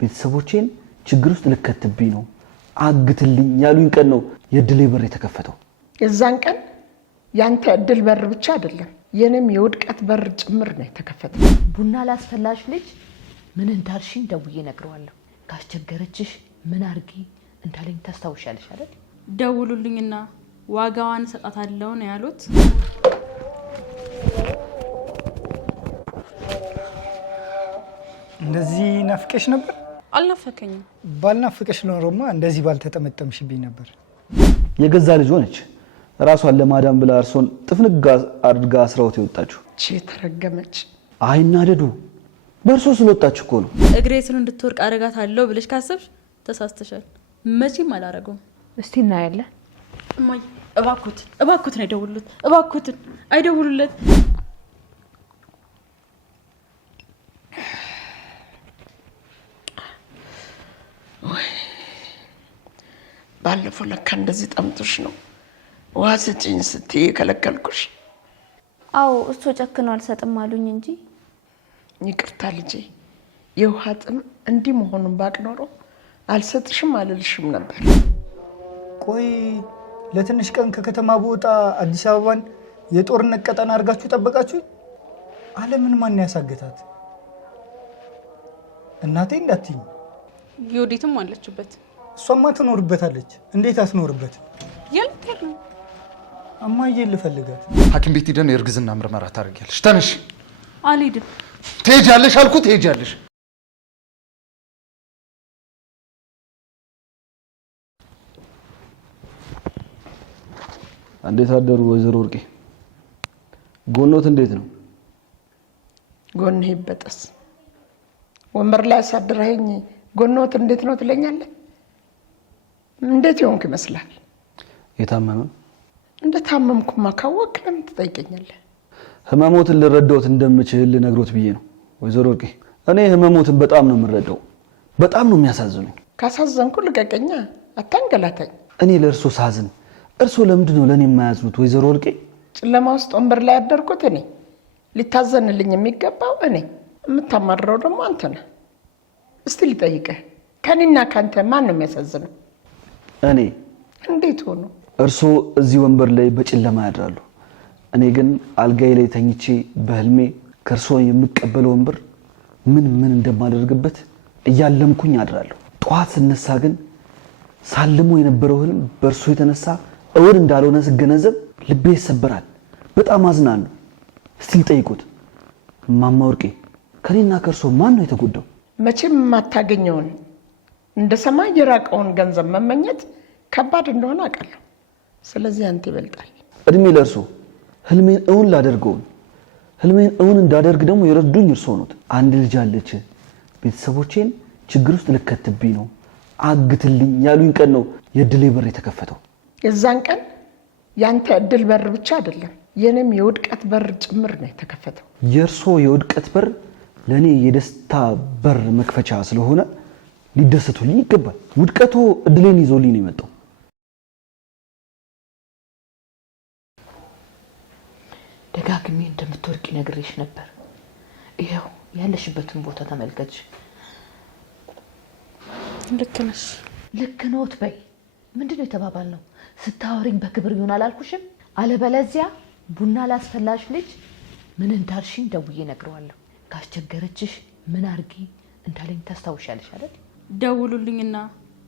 ቤተሰቦቼን ችግር ውስጥ ልከትብኝ ነው አግትልኝ ያሉኝ ቀን ነው የድሌ በር የተከፈተው። የዛን ቀን ያንተ እድል በር ብቻ አይደለም የኔም የውድቀት በር ጭምር ነው የተከፈተው። ቡና ላስፈላሽ ልጅ ምን እንዳልሽኝ ደውዬ ነግረዋለሁ። ካስቸገረችሽ ምን አርጊ እንዳለኝ ታስታውሻለሽ አይደል? ደውሉልኝና ዋጋዋን ሰጣታለሁ ነው ያሉት። እንደዚህ ናፍቀሽ ነበር? አልናፈከኝም። ባልናፍቀሽ ኖሮማ እንደዚህ ባልተጠመጠምሽብኝ ነበር። የገዛ ልጅ ሆነች ራሷን ለማዳም ብላ እርሶን ጥፍንጋ አድርጋ አስራውት ይወጣችሁ። ተረገመች። አይናደዱ በእርሶ ስለወጣች እኮ ነው። እግሬ ስሉ እንድትወርቅ አረጋታለሁ ብለሽ ካሰብሽ ተሳስተሻል። መቼም አላረገውም። እስቲ እናያለን። እማዬ እባክዎትን አይደውሉት፣ እባክዎትን አይደውሉለት። ባለፈው ለካ እንደዚህ ጠምቶሽ ነው ውሃ ስጪኝ ስትይ ከለከልኩሽ። አዎ እሱ ጨክኖ አልሰጥም አሉኝ እንጂ። ይቅርታ ልጄ፣ የውሃ ጥም እንዲህ መሆኑን ባቅ ኖሮ አልሰጥሽም አልልሽም ነበር። ቆይ ለትንሽ ቀን ከከተማ በወጣ አዲስ አበባን የጦርነት ቀጠና አድርጋችሁ ጠበቃችሁ? ዓለምን ማን ያሳገታት? እናቴ እንዳትይኝ። ዮዲትም አለችበት። እሷማ ትኖርበታለች። እንዴት አትኖርበት? ያልከር እማዬ ልፈልጋት። ሐኪም ቤት ሄደን የእርግዝና ምርመራ ታደርጊያለሽ። ተነሽ። አልሄድም። ትሄጃለሽ አልኩት፣ ትሄጃለሽ። እንዴት አደሩ ወይዘሮ ወርቄ? ጎኖት እንዴት ነው? ጎንህ ይበጠስ። ወንበር ላይ አሳድረኸኝ ጎኖት እንዴት ነው ትለኛለህ? እንዴት ይሆንክ ይመስላል? የታመመ እንደታመምኩማ ካወቅ ለምን ትጠይቀኛለህ? ህመሞትን ልረዳውት እንደምችል ልነግሮት ብዬ ነው ወይዘሮ ወርቄ። እኔ ህመሞትን በጣም ነው የምረዳው። በጣም ነው የሚያሳዝኑኝ። ካሳዘንኩ ልቀቀኛ፣ አታንገላታኝ። እኔ ለእርሶ ሳዝን እርሶ ለምንድን ነው ለኔ የማያዝኑት ወይዘሮ ወርቄ? ጨለማ ውስጥ ወንበር ላይ ያደርኩት እኔ፣ ሊታዘንልኝ የሚገባው እኔ፣ የምታማርረው ደግሞ አንተ ነህ። እስቲ ልጠይቅህ፣ ከኔና ካንተ ማን ነው የሚያሳዝነው? እኔ። እንዴት ሆኖ? እርሶ እዚህ ወንበር ላይ በጨለማ ያድራሉ። እኔ ግን አልጋዬ ላይ ተኝቼ በህልሜ ከእርሶ የምቀበለው ወንበር ምን እንደማደርግበት እያለምኩኝ አድራለሁ። ጠዋት ስነሳ ግን ሳልሞ የነበረው ህልም በእርሶ የተነሳ እውን እንዳልሆነ ስገነዘብ ልቤ ይሰበራል። በጣም አዝናለሁ። እስቲ ልጠይቁት እማማ ወርቄ፣ ከኔና ከእርሶ ማን ነው የተጎዳው? መቼም የማታገኘውን እንደ ሰማይ የራቀውን ገንዘብ መመኘት ከባድ እንደሆነ አውቃለሁ። ስለዚህ አንተ ይበልጣል። እድሜ ለእርሶ ህልሜን እውን ላደርገውን ህልሜን እውን እንዳደርግ ደግሞ የረዱኝ እርሶ ኖት። አንድ ልጅ አለች ቤተሰቦቼን ችግር ውስጥ ልከትብኝ ነው አግትልኝ ያሉኝ ቀን ነው የድሌ በር የተከፈተው። የዛን ቀን ያንተ እድል በር ብቻ አይደለም የኔም የውድቀት በር ጭምር ነው የተከፈተው። የእርሶ የውድቀት በር ለኔ የደስታ በር መክፈቻ ስለሆነ ሊደሰቱልኝ ይገባል። ውድቀቱ እድሌን ይዞልኝ ነው የመጣው። ደጋግሜ እንደምትወርቂ ነግሬሽ ነበር። ይሄው ያለሽበትን ቦታ ተመልከች። ልክ ነሽ። ልክ ነዎት በይ። ምንድነው የተባባልነው? ስታወሪኝ በክብር ይሆን አላልኩሽም? አለበለዚያ ቡና ላስፈላሽ ልጅ ምን እንዳልሽኝ ደውዬ ነግረዋለሁ። ካስቸገረችሽ ምን አርጊ እንዳለኝ ታስታውሻለሽ አይደል? ደውሉልኝና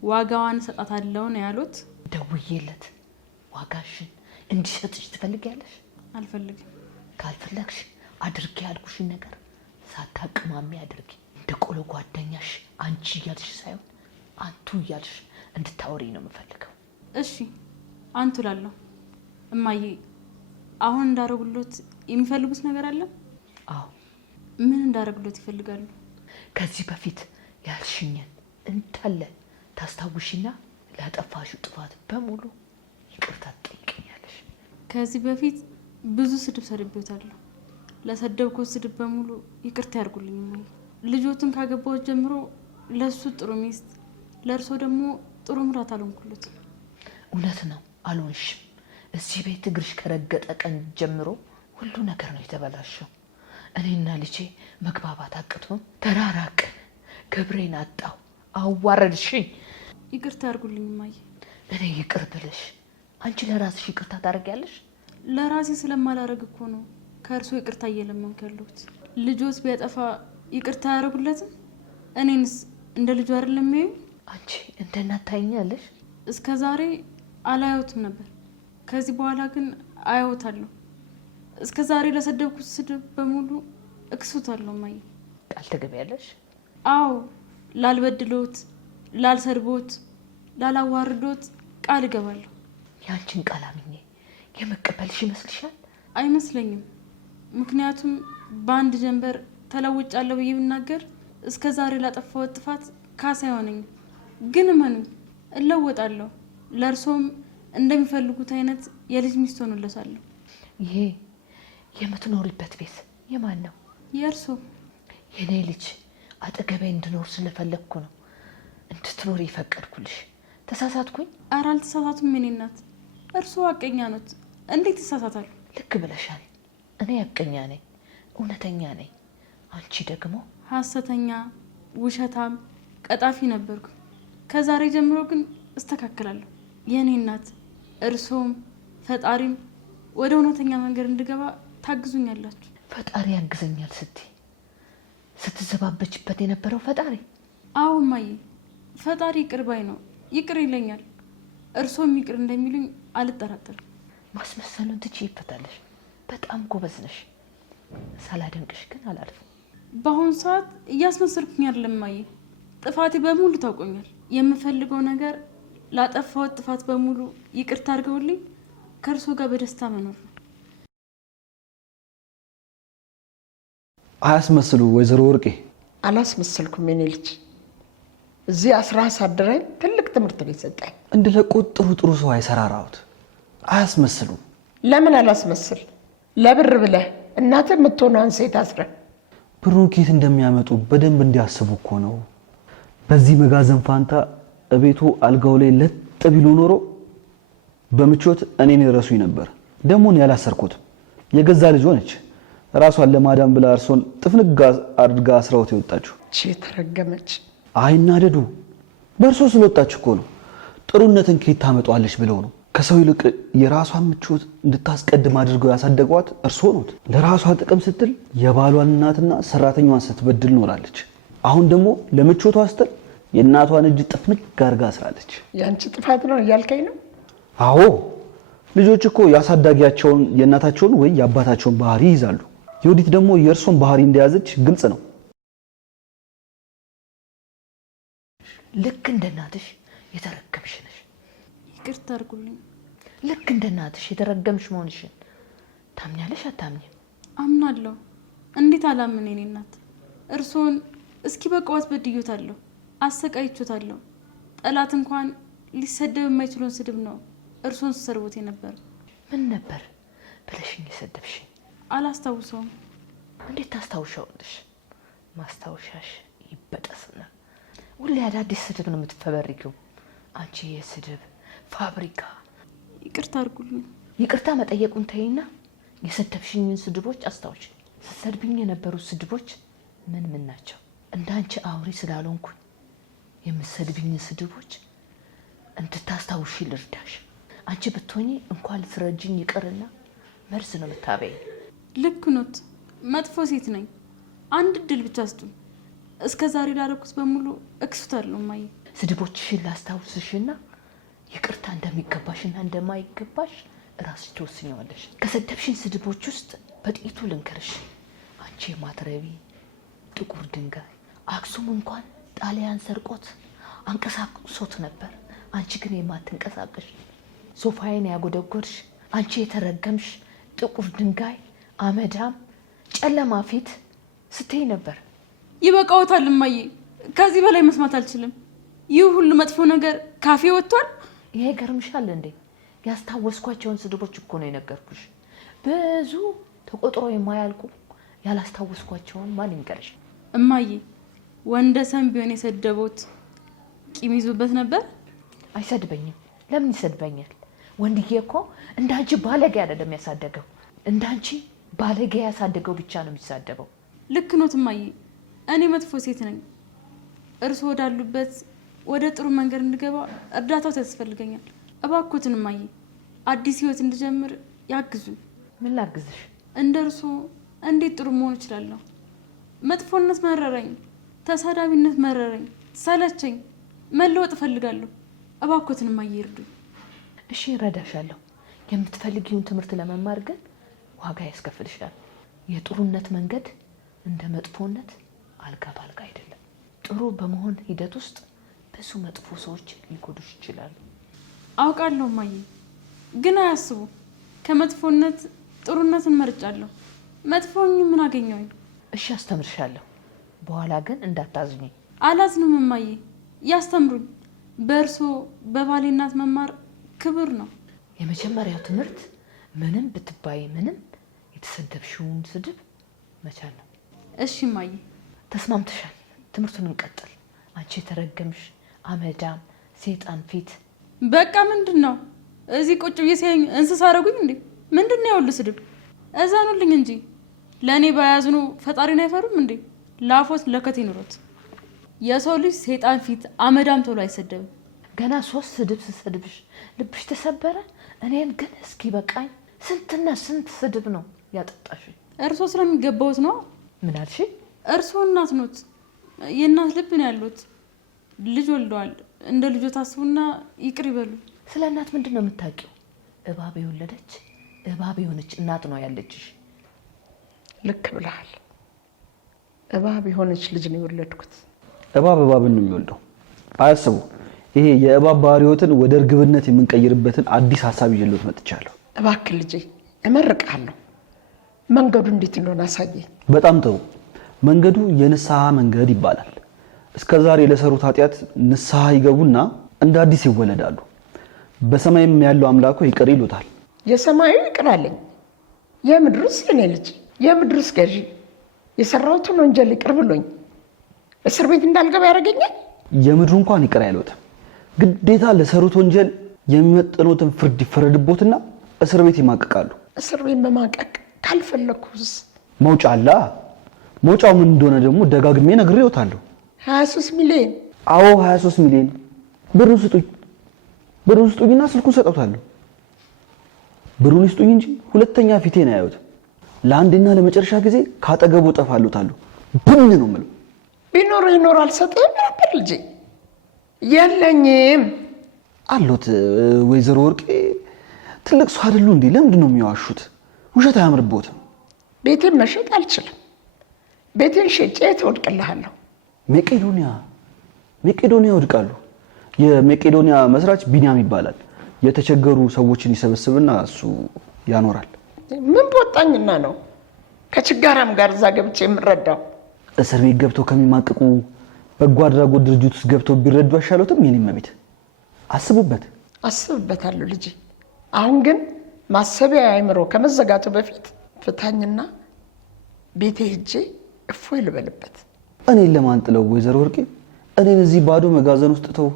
ዋጋዋን ሰጣታለሁ ነው ያሉት። ደውዬለት ዋጋሽን እንዲሰጥሽ ትፈልጊያለሽ? አልፈልግም። ካልፈለግሽ አድርጊ ያልኩሽን ነገር ሳታቅማሚ አድርጊ። እንደ ቆሎ ጓደኛሽ አንቺ እያልሽ ሳይሆን አንቱ እያልሽ እንድታወሪ ነው የምፈልገው። እሺ አንቱ ላለሁ። እማዬ አሁን እንዳረጉሎት የሚፈልጉት ነገር አለ? አዎ። ምን እንዳረጉሎት ይፈልጋሉ? ከዚህ በፊት ያልሽኝን እንዳለ ታስታውሽና ላጠፋሽው ጥፋት በሙሉ ይቅርታ ትጠይቀኛለሽ። ከዚህ በፊት ብዙ ስድብ ሰድቤዎታለሁ። ለሰደብኩት ስድብ በሙሉ ይቅርታ ያርጉልኝ እማዬ። ልጆትን ካገባሁት ጀምሮ ለሱ ጥሩ ሚስት ለእርሶ ደግሞ ጥሩ ምራት አልሆንኩለት። እውነት ነው አልሆንሽም። እዚህ ቤት እግርሽ ከረገጠ ቀን ጀምሮ ሁሉ ነገር ነው የተበላሸው። እኔና ልጄ መግባባት አቅቶን ተራራቅን። ክብሬን አጣሁ። አዋረድሽኝ። ይቅርታ አድርጉልኝ እማዬ። እኔ ይቅር ብለሽ አንቺ ለራስሽ ይቅርታ ታደርጊያለሽ? ለራሴ ስለማላረግ እኮ ነው ከእርሶ ይቅርታ እየለመንኩ ያለሁት። ልጆስ ቢያጠፋ ይቅርታ ያደርጉለትም? እኔንስ እንደ ልጁ አይደለም የሚያዩ? አንቺ እንደ እናት ታይኛለሽ? እስከ ዛሬ አላየሁትም ነበር፣ ከዚህ በኋላ ግን አያውታለሁ። እስከ ዛሬ ለሰደብኩት ስድብ በሙሉ እክሱታለሁ እማዬ። ቃል ትገቢያለሽ? አዎ፣ ላልበድሎት፣ ላልሰድቦት፣ ላላዋርዶት ቃል እገባለሁ። ያንቺን ቃል አምኜ የመቀበልሽ ይመስልሻል? አይመስለኝም። ምክንያቱም በአንድ ጀንበር ተለውጫለሁ ብዬ ብናገር እስከ ዛሬ ላጠፋሁት ጥፋት ካሳ አይሆነኝም። ግን እመኑኝ እለወጣለሁ። ለእርሶም እንደሚፈልጉት አይነት የልጅ ሚስት ሆኖለታለሁ። ይሄ የምትኖሪበት ቤት የማን ነው? የእርሶ። የኔ ልጅ አጠገቤ እንድኖር ስለፈለግኩ ነው እንድትኖር የፈቀድኩልሽ። ተሳሳትኩኝ? ኧረ አልተሳሳቱም የኔ እናት። እርሶ ሐቀኛ ኖት፣ እንዴት ይሳሳታሉ? ልክ ብለሻል። እኔ ሐቀኛ ነኝ፣ እውነተኛ ነኝ። አንቺ ደግሞ ሐሰተኛ፣ ውሸታም፣ ቀጣፊ ነበርኩ። ከዛሬ ጀምሮ ግን እስተካከላለሁ የኔ እናት። እርሶም ፈጣሪም ወደ እውነተኛ መንገድ እንድገባ ታግዙኛላችሁ። ፈጣሪ ያግዘኛል ስትዘባበችበት የነበረው ፈጣሪ? አዎ እማዬ፣ ፈጣሪ ይቅር ባይ ነው፣ ይቅር ይለኛል። እርሶም ይቅር እንደሚሉኝ አልጠራጠርም። ማስመሰሉን ትችይበታለሽ። በጣም ጎበዝ ነሽ። ሳላደንቅሽ ግን አላልፍም። በአሁኑ ሰዓት እያስመሰልኩኝ አይደለም እማዬ። ጥፋቴ በሙሉ ታውቆኛል። የምፈልገው ነገር ላጠፋሁት ጥፋት በሙሉ ይቅርታ አድርገውልኝ ከእርሶ ጋር በደስታ መኖር ነው። አያስመስሉ ወይዘሮ ወርቄ። አላስመሰልኩም የኔ ልጅ። እዚህ 10 አሳድረኝ ትልቅ ትምህርት ቤት ሰጠኝ። እንድለቁት ጥሩ ሰው አይሰራራውት። አያስመስሉ። ለምን አላስመስል? ለብር ብለህ እናትህ የምትሆነውን ሴት አስረ ብሩን ኬት እንደሚያመጡ በደንብ እንዲያስቡ እኮ ነው። በዚህ መጋዘን ፋንታ እቤቱ አልጋው ላይ ለጥ ቢሉ ኖሮ በምቾት እኔን ይረሱኝ ነበር። ደሞን ያላሰርኩት የገዛ ልጅ ሆነች። ራሷን ለማዳም ብላ እርሶን ጥፍንጋ አድርጋ አስራውት የወጣችሁ ተረገመች። አይናደዱ። በእርሶ ስለወጣች እኮ ነው። ጥሩነትን ኬት ታመጣለች ብለው ነው። ከሰው ይልቅ የራሷን ምቾት እንድታስቀድም አድርገው ያሳደጓት እርሶ ኖት። ለራሷ ጥቅም ስትል የባሏን እናትና ሰራተኛዋን ስትበድል ኖራለች። አሁን ደግሞ ለምቾቷ ስትል የእናቷን እጅ ጥፍንግ አድርጋ አስራለች። ያንቺ ጥፋት ነው እያልከኝ ነው? አዎ፣ ልጆች እኮ ያሳዳጊያቸውን የእናታቸውን ወይ የአባታቸውን ባህሪ ይይዛሉ። የወዲት ደግሞ የእርሶን ባህሪ እንደያዘች ግልጽ ነው። ልክ እንደ እናትሽ የተረገምሽ ነሽ። ይቅርታ አድርጉልኝ። ልክ እንደ እናትሽ የተረገምሽ መሆንሽን ታምኛለሽ አታምኝም? አምናለሁ። እንዴት አላምን የኔ እናት? እርሶን እስኪ በቀዋት በድዮታለሁ፣ አሰቃይቾታለሁ። ጠላት እንኳን ሊሰደብ የማይችለውን ስድብ ነው እርሶን ስሰርቦት የነበር። ምን ነበር ብለሽኝ የሰደብሽኝ? አላስታውሰውም። እንዴት ታስታውሻለሽ? ማስታወሻሽ ይበጠስና ሁሌ አዳዲስ ስድብ ነው የምትፈበርኪው። አንቺ የስድብ ፋብሪካ። ይቅርታ አድርጉልኝ። ይቅርታ መጠየቁን ተይና የሰደብሽኝን ስድቦች አስታውሽ። ስትሰድብኝ የነበሩት ስድቦች ምን ምን ናቸው? እንዳንቺ አውሪ ስላልሆንኩኝ የምትሰድብኝ ስድቦች እንድታስታውሺ ልርዳሽ። አንቺ ብትሆኚ እንኳን ልትረጅኝ ይቅርና መርዝ ነው የምታበይኝ። ልክ ኖት። መጥፎ ሴት ነኝ። አንድ እድል ብቻ ስጡኝ። እስከ ዛሬ ላደረኩት በሙሉ እክሱታለሁ እማዬ። ስድቦችሽን ላስታውስሽና ይቅርታ እንደሚገባሽና እንደማይገባሽ ራስሽ ትወስኛለሽ። ከሰደብሽኝ ስድቦች ውስጥ በጥቂቱ ልንገርሽ። አንቺ የማትረቢ ጥቁር ድንጋይ፣ አክሱም እንኳን ጣሊያን ሰርቆት አንቀሳቅሶት ነበር። አንቺ ግን የማትንቀሳቀሽ ሶፋዬን ያጎደጎድሽ አንቺ የተረገምሽ ጥቁር ድንጋይ፣ አመዳም፣ ጨለማ ፊት ስትይ ነበር። ይበቃዎታል እማዬ። ከዚህ በላይ መስማት አልችልም። ይህ ሁሉ መጥፎ ነገር ካፌ ወጥቷል። ይሄ ገርምሻል እንዴ? ያስታወስኳቸውን ስድቦች እኮ ነው የነገርኩሽ። ብዙ ተቆጥሮ የማያልቁ ያላስታወስኳቸውን ማን ይንገርሽ? እማዬ፣ ወንደሰን ቢሆን የሰደቦት ቂም ይዞበት ነበር? አይሰድበኝም። ለምን ይሰድበኛል? ወንድዬ እኮ እንዳንቺ ባለጌ አይደለም ያሳደገው። እንዳንቺ ባለጌ ያሳደገው ብቻ ነው የሚሳደበው። ልክ ኖት እማዬ። እኔ መጥፎ ሴት ነኝ። እርሱ ወዳሉበት ወደ ጥሩ መንገድ እንድገባ እርዳታው ያስፈልገኛል። እባክዎትን እማዬ አዲስ ህይወት እንድጀምር ያግዙኝ። ምን ላግዝሽ? እንደርሱ እንዴት ጥሩ መሆን እችላለሁ? መጥፎነት መረረኝ፣ ተሳዳቢነት መረረኝ፣ ሰለቸኝ። መለወጥ እፈልጋለሁ። እባክዎትን እማዬ ይርዱኝ። እሺ እረዳሻለሁ። የምትፈልጊውን ትምህርት ለመማር ግን ዋጋ ያስከፍልሻል። የጥሩነት መንገድ እንደ መጥፎነት አልጋ ባልጋ አይደለም። ጥሩ በመሆን ሂደት ውስጥ ብዙ መጥፎ ሰዎች ሊጎዱሽ ይችላሉ። አውቃለሁ እማዬ፣ ግን አያስቡ። ከመጥፎነት ጥሩነትን መርጫለሁ። መጥፎኝ ምን አገኘሁኝ? እሺ አስተምርሻለሁ። በኋላ ግን እንዳታዝኝ። አላዝንም እማዬ፣ ያስተምሩኝ። በእርሶ በባሌ እናት መማር ክብር ነው። የመጀመሪያው ትምህርት ምንም ብትባይ ምንም የተሰደብሽውን ስድብ መቻል ነው። እሺ እማዬ። ተስማምተሻል? ትምህርቱን እንቀጥል። አንቺ የተረገምሽ አመዳም ሴጣን ፊት። በቃ ምንድን ነው እዚህ ቁጭ ብዬ ሲያዩኝ እንስሳ አደረጉኝ እንዴ? ምንድን ነው ያውል ስድብ? እዛኑልኝ እንጂ ለእኔ ባያዝኑ ፈጣሪን አይፈሩም እንዴ? ላፎት ለከት ይኑሮት። የሰው ልጅ ሴጣን ፊት አመዳም ቶሎ አይሰደብም። ገና 3 ስድብ ስሰድብሽ ልብሽ ተሰበረ። እኔን ግን እስኪ በቃኝ። ስንትና ስንት ስድብ ነው ያጠጣሽ? እርሶ ስለሚገባውት ነው። ምን አልሽ? እርሶ እናት ኖት፣ የእናት ልብ ነው ያሉት። ልጅ ወልደዋል። እንደ ልጆ ታስቡና ይቅር ይበሉ። ስለ እናት ምንድን ነው የምታውቂው? እባብ የወለደች እባብ የሆነች እናት ነው ያለችሽ። ልክ ብለሃል። እባብ የሆነች ልጅ ነው የወለድኩት። እባብ እባብን ነው የሚወልደው። አያስቡ። ይሄ የእባብ ባህሪዎትን ወደ እርግብነት የምንቀይርበትን አዲስ ሀሳብ ይዤልዎት መጥቻለሁ። እባክህ ልጄ እመርቃለሁ። መንገዱ እንዴት እንደሆነ አሳየኝ። በጣም ጥሩ። መንገዱ የንስሐ መንገድ ይባላል። እስከዛሬ ለሰሩት ኃጢአት ንስሐ ይገቡና እንደ አዲስ ይወለዳሉ። በሰማይም ያለው አምላኩ ይቅር ይሉታል። የሰማዩ ይቅር አለኝ። የምድሩስ የኔ ልጅ፣ የምድሩስ ገዢ የሰራሁትን ወንጀል ይቅር ብሎኝ እስር ቤት እንዳልገባ ያደርገኛል። የምድሩ እንኳን ይቅር አይሉትም። ግዴታ ለሰሩት ወንጀል የሚመጥኑትን ፍርድ ይፈረድቦትና እስር ቤት ይማቀቃሉ። እስር ቤት በማቀቅ ካልፈለኩስ? መውጫ አለ። መውጫው ምን እንደሆነ ደግሞ ደጋግሜ ነግሬዎታለሁ። 23 ሚሊዮን። አዎ 23 ሚሊዮን። ብሩን ስጡኝ። ብሩን ስጡኝና ስልኩን ሰጠውታለሁ። ብሩን ይስጡኝ እንጂ ሁለተኛ ፊቴን አያዩትም። ለአንድና ለመጨረሻ ጊዜ ካጠገቡ ጠፋሉታለሁ። ብን ነው የምለው። ቢኖር ይኖራል። ሰጠኝ ነበር ልጄ። የለኝም አሎት። ወይዘሮ ወርቄ ትልቅ ሰው አይደሉ እንዴ? ለምንድን ነው የሚዋሹት? ውሸት አያምርቦትም። ቤቴን መሸጥ አልችልም። ቤቴን ሸጬ ትወድቅልሃለሁ። መቄዶንያ ወድቃሉ። የመቄዶንያ መስራች ቢኒያም ይባላል። የተቸገሩ ሰዎችን ይሰበስብና እሱ ያኖራል። ምን በወጣኝና ነው ከችጋራም ጋር እዛ ገብቼ የምረዳው? እስር ቤት ገብተው ከሚማቅቁ በጎ አድራጎት ድርጅት ውስጥ ገብተው ቢረዱ አይሻሎትም? የኔም ቤት አስቡበት። አስብበታለሁ ልጄ። አሁን ግን ማሰቢያ አይምሮ ከመዘጋቱ በፊት ፍታኝና ቤቴ ሄጄ እፎይ ልበልበት። እኔን ለማን ጥለው ወይዘሮ ወርቄ? እኔን እዚህ ባዶ መጋዘን ውስጥ ተው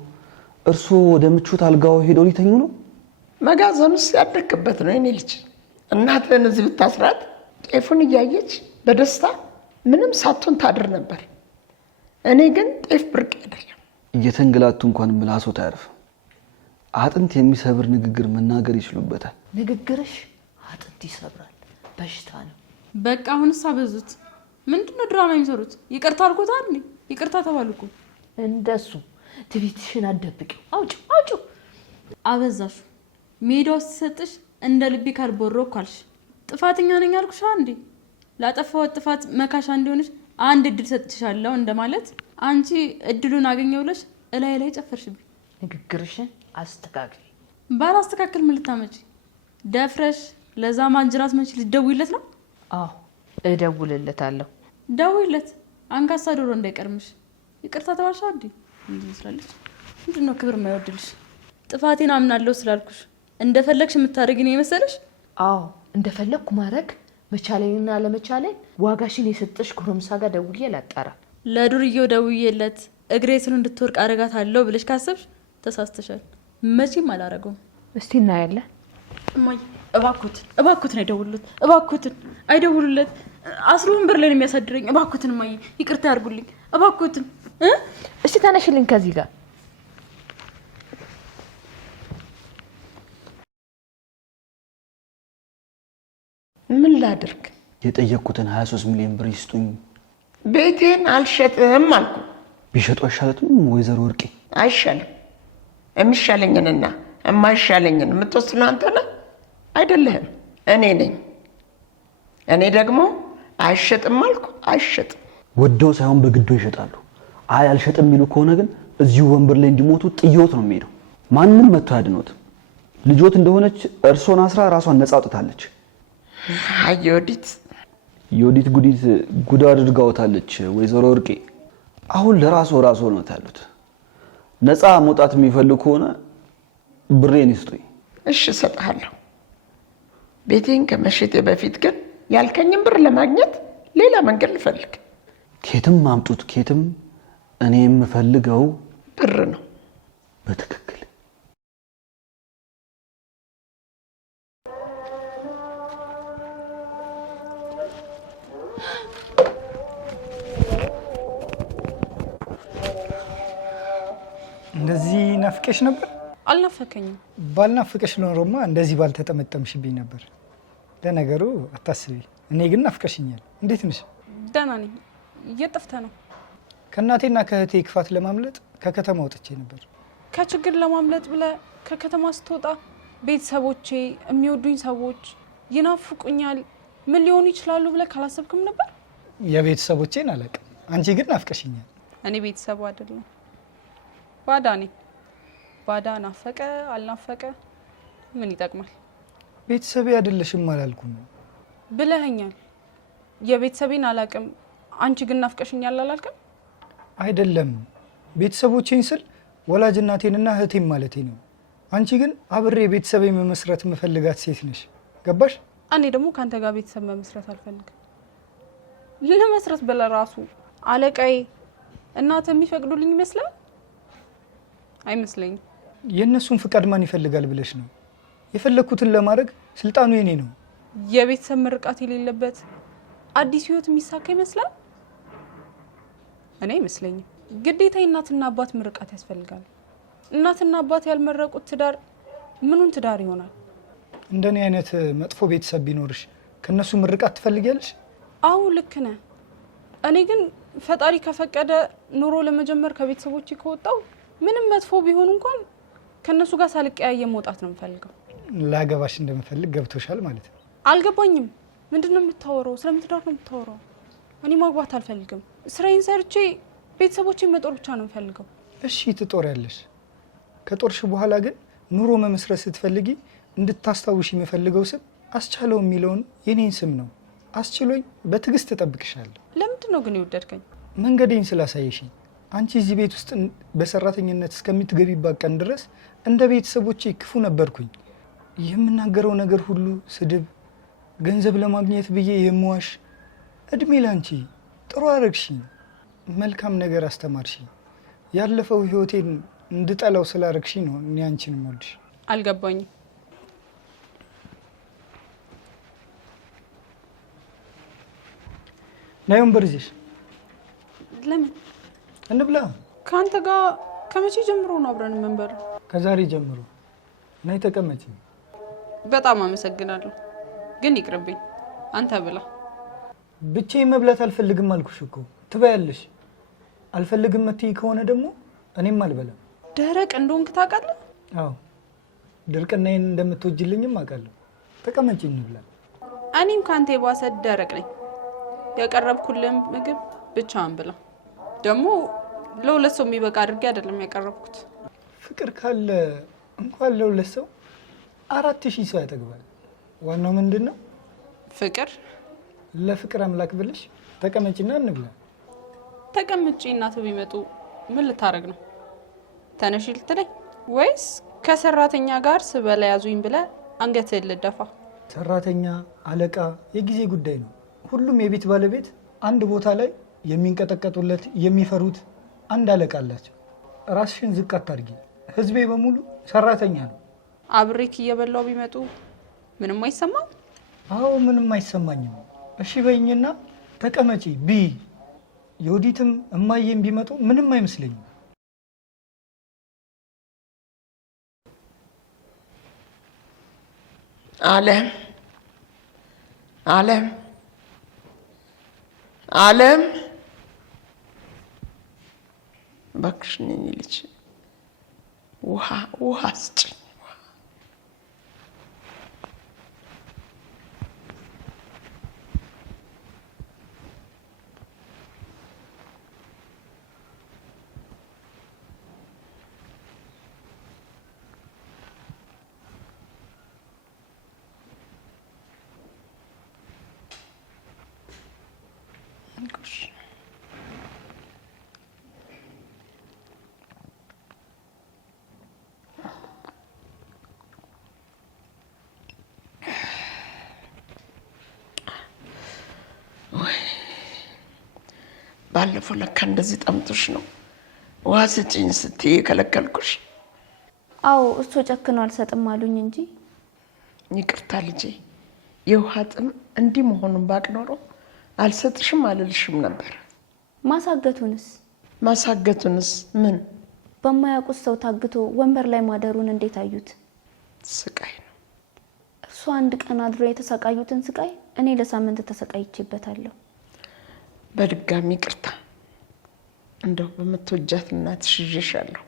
እርሱ ወደ ምቹት አልጋው ሄደው ሊተኙ ነው? መጋዘን ውስጥ ያደግክበት ነው የኔ ልጅ። እናትህን እዚህ ብታስራት ጤፉን እያየች በደስታ ምንም ሳትሆን ታድር ነበር። እኔ ግን ጤፍ ብርቅ አይደለም። እየተንገላቱ እንኳን ምላሶት አያርፍም። አጥንት የሚሰብር ንግግር መናገር ይችሉበታል። ንግግርሽ አጥንት ይሰብራል። በሽታ ነው። በቃ አሁንስ አበዙት። ምንድነው ድራማ የሚሰሩት? ይቅርታ አልኩታል እንዴ? ይቅርታ ተባልኩ። እንደሱ ትቢትሽን አትደብቂው። አውጪው። አበዛሹ። ሜዳው ሲሰጥሽ እንደ ልቤ ካልቦረኩ ካልሽ ጥፋተኛ ነኝ አልኩሽ እንዴ? ላጠፋው ጥፋት መካሻ እንዲሆንሽ አንድ እድል ሰጥቻለሁ እንደማለት። አንቺ እድሉን አገኘው ብለሽ እላይ ላይ ጨፈርሽብኝ። ንግግርሽን አስተካክሊ። ባላስተካክል ምን ልታመጪ? ደፍረሽ ለዛ ማንጅራት መች ልትደውይለት ነው? አዎ እደውልለታለሁ። ደውይለት። አንካሳ ዶሮ እንዳይቀርምሽ። ይቅርታ ተባልሻ እንዴ? እንዴ ስላለች ምንድነው ክብር የማይወድልሽ? ጥፋቴን አምናለሁ ስላልኩሽ እንደፈለግሽ የምታደርጊ ነው የመሰለሽ? አዎ እንደፈለግኩ ማድረግ መቻሌንና ለመቻሌን ዋጋሽን የሰጠሽ ጎረምሳ ጋር ደውዬ ላጣራ። ለዱርዬው ደውዬለት እግሬ ስሩ እንድትወርቅ አደርጋታለሁ ብለሽ ካሰብሽ ተሳስተሻል። መቼም አላረገውም። እስቲ እናያለን። እማዬ እባክዎትን አይደውሉለት። እባክዎትን አይደውሉለት። 10 ብር ላይ ነው የሚያሳድረኝ። እባክዎትን እማዬ ይቅርታ ያርጉልኝ። እባክዎትን እስቲ ተነሽልኝ ከዚህ ጋር። ምን ላድርግ? የጠየቅኩትን 23 ሚሊዮን ብር ይስጡኝ። ቤቴን አልሸጥህም አልኩ። ቢሸጡ አይሻለትም ወይዘሮ ወርቄ? አይሻልም። የሚሻለኝንና የማይሻለኝን የምትወስነው አንተ ነህ አይደለህም? እኔ ነኝ። እኔ ደግሞ አይሸጥም አልኩ፣ አይሸጥም። ወደው ሳይሆን በግዶ ይሸጣሉ። አይ አልሸጥም የሚሉ ከሆነ ግን እዚሁ ወንበር ላይ እንዲሞቱ ጥዮት ነው የሚሄደው። ማንም መጥቶ ያድኖት። ልጆት እንደሆነች እርሶን አስራ ራሷን ነፃ አውጥታለች። አይ የወዲት ጉዲት ጉዳ አድርጋውታለች ወይዘሮ ወርቄ። አሁን ለራሱ ነው ታሉት። ነፃ መውጣት የሚፈልግ ከሆነ ብሬን ይስጡኝ። እሺ እሰጥሃለሁ። ቤቴን ከመሸጤ በፊት ግን ያልከኝን ብር ለማግኘት ሌላ መንገድ ልፈልግ። ኬትም አምጡት ኬትም፣ እኔ የምፈልገው ብር ነው። በትክክል እንደዚህ ናፍቀሽ ነበር? አልናፈቀኝም። ባልናፍቀሽ ኖሮማ እንደዚህ ባልተጠመጠምሽብኝ ነበር። ለነገሩ አታስቢ፣ እኔ ግን ናፍቀሽኛል። እንዴት ነሽ? ደህና ነኝ። የት ጠፍተህ ነው? ከእናቴና ከእህቴ ክፋት ለማምለጥ ከከተማ ወጥቼ ነበር። ከችግር ለማምለጥ ብለህ ከከተማ ስትወጣ ቤተሰቦቼ፣ የሚወዱኝ ሰዎች ይናፍቁኛል፣ ምን ሊሆኑ ይችላሉ ብለህ ካላሰብክም ነበር? የቤተሰቦቼን አላውቅም፣ አንቺ ግን ናፍቀሽኛል። እኔ ቤተሰቡ አይደለም ባዳ ነኝ። ባዳ ናፈቀ አልናፈቀ ምን ይጠቅማል? ቤተሰቤ አይደለሽም አላልኩም ብለኸኛል። የቤተሰቤን አላውቅም፣ አንቺ ግን ናፍቀሽኛል አላልክም? አይደለም፣ ቤተሰቦቼን ስል ወላጅ እናቴንና እህቴን ማለቴ ነው። አንቺ ግን አብሬ ቤተሰቤ መመስረት የምፈልጋት ሴት ነሽ። ገባሽ? እኔ ደግሞ ካንተ ጋር ቤተሰብ መመስረት አልፈልግም። ለመስረት በለራሱ አለቃዬ እናተ የሚፈቅዱልኝ ይመስላል? አይመስለኝም። የእነሱን ፍቃድ ማን ይፈልጋል ብለሽ ነው? የፈለግኩትን ለማድረግ ስልጣኑ የኔ ነው። የቤተሰብ ምርቃት የሌለበት አዲስ ህይወት የሚሳካ ይመስላል? እኔ አይመስለኝም። ግዴታ እናትና አባት ምርቃት ያስፈልጋል። እናትና አባት ያልመረቁት ትዳር ምኑን ትዳር ይሆናል? እንደኔ አይነት መጥፎ ቤተሰብ ቢኖርሽ ከነሱ ምርቃት ትፈልጊያለሽ? አዎ ልክ ነህ። እኔ ግን ፈጣሪ ከፈቀደ ኑሮ ለመጀመር ከቤተሰቦቼ ከወጣው ምንም መጥፎ ቢሆን እንኳን ከነሱ ጋር ሳልቀያየም መውጣት ነው የምፈልገው። ላገባሽ እንደምፈልግ ገብቶሻል ማለት ነው? አልገባኝም። ምንድነው የምታወራው? ስለምትዳር ነው የምታወራው? እኔ ማግባት አልፈልግም። ስራዬን ሰርቼ ቤተሰቦቼን መጦር ብቻ ነው የምፈልገው። እሺ ትጦሪያለሽ። ከጦርሽ በኋላ ግን ኑሮ መመስረት ስትፈልጊ እንድታስታውሽ የምፈልገው ስም አስቻለው የሚለውን የኔን ስም ነው። አስችሎኝ በትዕግስት እጠብቅሻለሁ። ለምንድን ነው ግን የወደድከኝ? መንገዴን ስላሳየሽኝ። አንቺ እዚህ ቤት ውስጥ በሰራተኝነት እስከምትገቢባት ቀን ድረስ እንደ ቤተሰቦቼ ክፉ ነበርኩኝ። የምናገረው ነገር ሁሉ ስድብ፣ ገንዘብ ለማግኘት ብዬ የምዋሽ። እድሜ ላንቺ። ጥሩ አረግሽኝ፣ መልካም ነገር አስተማርሽኝ። ያለፈው ህይወቴን እንድጠላው ስላረግሽኝ ነው እኔ አንቺን የምወድሽ። አልገባኝም። ናይ ወንበር ይዘሽ ለምን እንብላ? ከአንተ ጋር ከመቼ ጀምሮ ነው አብረን መንበር? ከዛሬ ጀምሮ። ናይ ተቀመጪ። በጣም አመሰግናለሁ፣ ግን ይቅርብኝ። አንተ ብላ። ብቻዬን መብላት አልፈልግም አልኩሽ እኮ። ትበያለሽ። አልፈልግም እትይ ከሆነ ደግሞ እኔም አልበላም። ደረቅ እንደሆንክ ታውቃለህ? አዎ፣ ድርቅናዬን እንደምትወጅልኝም አውቃለሁ። ተቀመጪ እንብላ። እኔም ከአንተ የባሰ ደረቅ ነኝ። ያቀረብኩልህን ምግብ ብቻህን ብላ። ደግሞ ለሁለት ሰው የሚበቃ አድርጌ አይደለም ያቀረብኩት። ፍቅር ካለ እንኳን ለሁለት ሰው 4000 ሰው ያጠግባል። ዋናው ምንድን ነው? ፍቅር። ለፍቅር አምላክ ብለሽ ተቀመጪና እንብላ። ተቀምጪ እናቱ ቢመጡ ምን ልታረግ ነው? ተነሽ ልትለኝ ወይስ ከሰራተኛ ጋር ስበላ ያዙኝ ብለህ አንገትህን ልደፋ? ሰራተኛ፣ አለቃ የጊዜ ጉዳይ ነው። ሁሉም የቤት ባለቤት አንድ ቦታ ላይ የሚንቀጠቀጡለት የሚፈሩት አንድ አለቃ አላቸው። ራስሽን ዝቅ አታርጊ። ህዝቤ በሙሉ ሰራተኛ ነው። አብሬክ እየበላው ቢመጡ ምንም አይሰማም? አዎ ምንም አይሰማኝም። እሺ በይኝና ተቀመጪ። ቢ የወዲትም እማዬም ቢመጡ ምንም አይመስለኝም። ዓለም ዓለም ዓለም እባክሽ ነኝ ልጅ ውሃ ስጭኝ። ባለፈው ለካ እንደዚህ ጠምቶሽ ነው ውሃ ስጭኝ ስትይ የከለከልኩሽ። አዎ እሱ ጨክኖ አልሰጥም አሉኝ እንጂ። ይቅርታ ልጄ፣ የውሃ ጥም እንዲህ መሆኑን ባቅ ኖሮ አልሰጥሽም አልልሽም ነበር። ማሳገቱንስ ምን በማያውቁት ሰው ታግቶ ወንበር ላይ ማደሩን እንዴት አዩት? ስቃይ ነው። እሱ አንድ ቀን አድሮ የተሰቃዩትን ስቃይ እኔ ለሳምንት ተሰቃይቼበታለሁ። በድጋሚ ይቅርታ። እንደው በመተወጃት እናትሽ ይዤሻለሁ።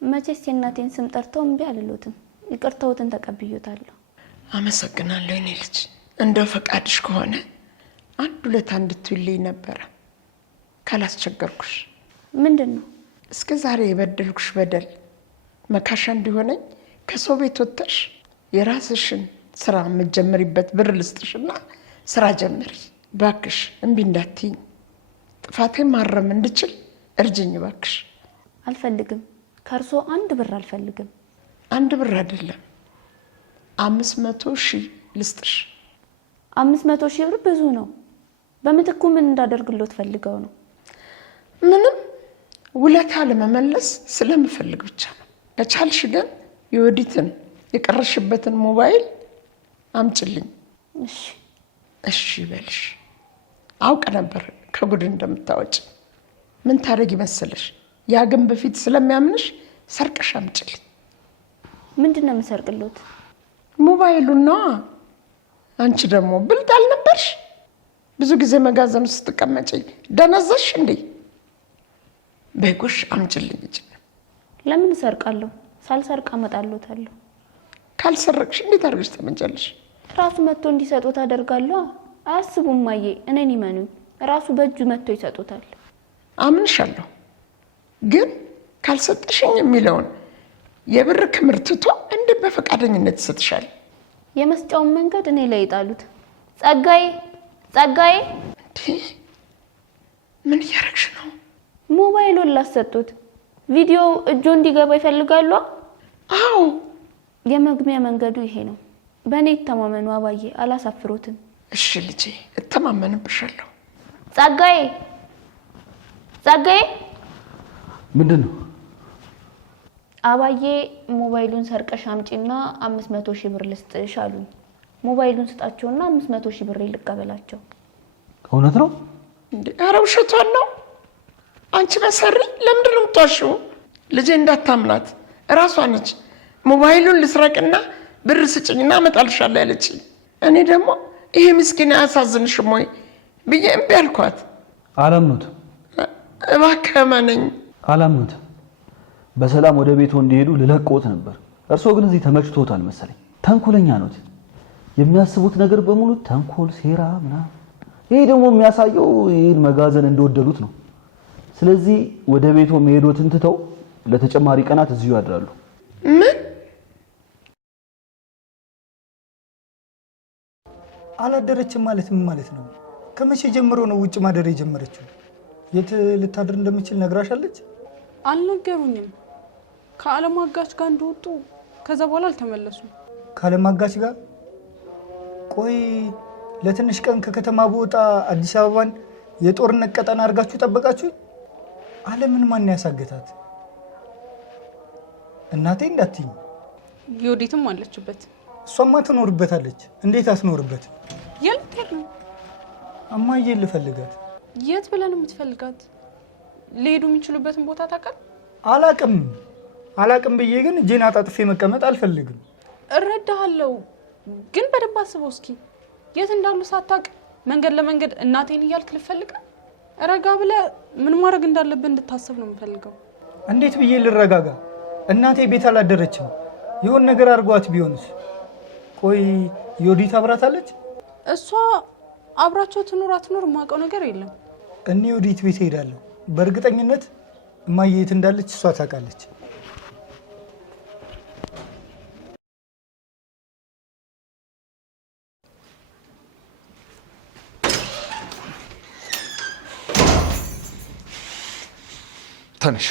መቼስ የእናቴን ስም ጠርተው እምቢ አልሎትም። ይቅርታዎትን ተቀብዮታለሁ። አመሰግናለሁ የኔ ልጅ። እንደው ፈቃድሽ ከሆነ አንድ ሁለት እንድትይልኝ ነበረ ካላስቸገርኩሽ። ምንድን ነው? እስከ ዛሬ የበደልኩሽ በደል መካሻ እንዲሆነኝ ከሰው ቤት ወጥተሽ የራስሽን ስራ የምትጀምሪበት ብር ልስጥሽና ስራ ጀምሪ ባክሽ። እምቢ እንዳትይኝ፣ ጥፋቴን ማረም እንድችል እርጅኝ ባክሽ። አልፈልግም። ከርሶ አንድ ብር አልፈልግም። አንድ ብር አይደለም 500,000 ልስጥሽ። 500,000 ብር ብዙ ነው። በምትኩ ምን እንዳደርግሎት ፈልገው ነው? ምንም ውለታ ለመመለስ ስለምፈልግ ብቻ ነው። ከቻልሽ ግን የወዲትን የቀረሽበትን ሞባይል አምጭልኝ። እሺ በልሽ። አውቅ ነበር ከጉድ እንደምታወጪ። ምን ታረጊ መሰለሽ? ያ ግን በፊት ስለሚያምንሽ ሰርቀሽ አምጭልኝ። ምንድነው የምሰርቅሎት? ሞባይሉን ነዋ። አንቺ ደግሞ ብልጥ አልነበርሽ? ብዙ ጊዜ መጋዘን ውስጥ ስትቀመጪ ደነዘሽ እንዴ? በጎሽ አምጭልኝ እንጂ። ለምን ሰርቃለሁ? ሳልሰርቅ አመጣሎታለሁ። ካልሰረቅሽ እንዴት አድርገሽ ተመጫለሽ? ራሱ መጥቶ እንዲሰጡት አደርጋለሁ። አያስቡም ማዬ፣ እኔን ይመኑኝ። ራሱ በእጁ መጥቶ ይሰጡታል። አምንሻለሁ። ግን ካልሰጠሽኝ የሚለውን የብር ክምር ትቶ እንዴት በፈቃደኝነት ይሰጥሻል? የመስጫውን መንገድ እኔ ላይ ይጣሉት። ጸጋዬ ምን እያደረግሽ ነው? ሞባይሉን ላሰጡት። ቪዲዮ እጆ እንዲገባ ይፈልጋሉ። አዎ፣ የመግቢያ መንገዱ ይሄ ነው። በእኔ ይተማመኑ አባዬ፣ አላሳፍሮትም። እሺ ልጄ፣ እተማመንብሻለሁ። ጸጋዬ ምንድን ነው? አባዬ ሞባይሉን ሰርቀሽ አምጪና 500,000 ብር ልስጥሽ አሉኝ። ሞባይሉን ስጣቸውና 500,000 ብር ልቀበላቸው። እውነት ነው እንዴ? ኧረ ውሸቷን ነው። አንቺ መሰሪ፣ ለምንድን ነው የምትዋሺው? ልጄ እንዳታምናት፣ እራሷ ነች ሞባይሉን ልስረቅና ብር ስጭኝና አመጣልሻለሁ ያለችኝ። እኔ ደግሞ ይሄ ምስኪን አያሳዝንሽም ወይ ብዬ እምቢ አልኳት። አላምኑትም። እባክህ እመነኝ። አላምኑትም። በሰላም ወደ ቤቱ እንዲሄዱ ልለቅዎት ነበር። እርስዎ ግን እዚህ ተመችቶታል መሰለኝ። ተንኮለኛ ኖት። የሚያስቡት ነገር በሙሉ ተንኮል፣ ሴራ ምናምን። ይሄ ደግሞ የሚያሳየው ይህን መጋዘን እንደወደዱት ነው። ስለዚህ ወደ ቤቱ መሄዶትን ትተው ለተጨማሪ ቀናት እዚሁ ያድራሉ። ምን አላደረችም ማለት ምን ማለት ነው? ከመቼ ጀምሮ ነው ውጭ ማደር የጀመረችው? የት ልታድር እንደምችል ነግራሻለች? አልነገሩኝም። ከዓለም አጋች ጋር እንደወጡ ከዛ በኋላ አልተመለሱም። ከዓለም አጋች ጋር? ቆይ ለትንሽ ቀን ከከተማ በወጣ አዲስ አበባን የጦርነት ቀጠና አድርጋችሁ ጠበቃችሁ? ዓለምን ማን ያሳገታት? እናቴ እንዳትኝ። ዮዲትም አለችበት። እሷማ ትኖርበታለች። እንዴት አስኖርበት? የልትሄድ ነው? እማዬን ልፈልጋት። የት ብለን የምትፈልጋት? ሊሄዱ የሚችሉበትን ቦታ ታውቃል? አላቅም ብዬ ግን እጄን አጣጥፌ መቀመጥ አልፈልግም። እረዳሃለሁ፣ ግን በደንብ አስበው እስኪ። የት እንዳሉ ሳታውቅ መንገድ ለመንገድ እናቴን እያልክ ልፈልግ? ረጋ ብለህ ምን ማድረግ እንዳለብህ እንድታስብ ነው የምፈልገው። እንዴት ብዬ ልረጋጋ? እናቴ ቤት አላደረችም። የሆነ ነገር አድርጓት ቢሆንስ? ቆይ ዮዲት አብራታለች? እሷ አብራቸው ትኑር አትኑር የማውቀው ነገር የለም። እኔ ዮዲት ቤት ሄዳለሁ። በእርግጠኝነት እማዬ የት እንዳለች እሷ ታውቃለች። ተነሽ፣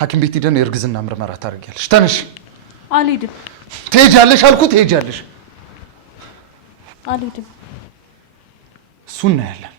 ሐኪም ቤት ሄደን የእርግዝና ምርመራ ታደርጊያለሽ። ተነሽ። አልሄድም። ትሄጃለሽ አልኩ፣ ትሄጃለሽ። አልሄድም። እሱን እናያለን።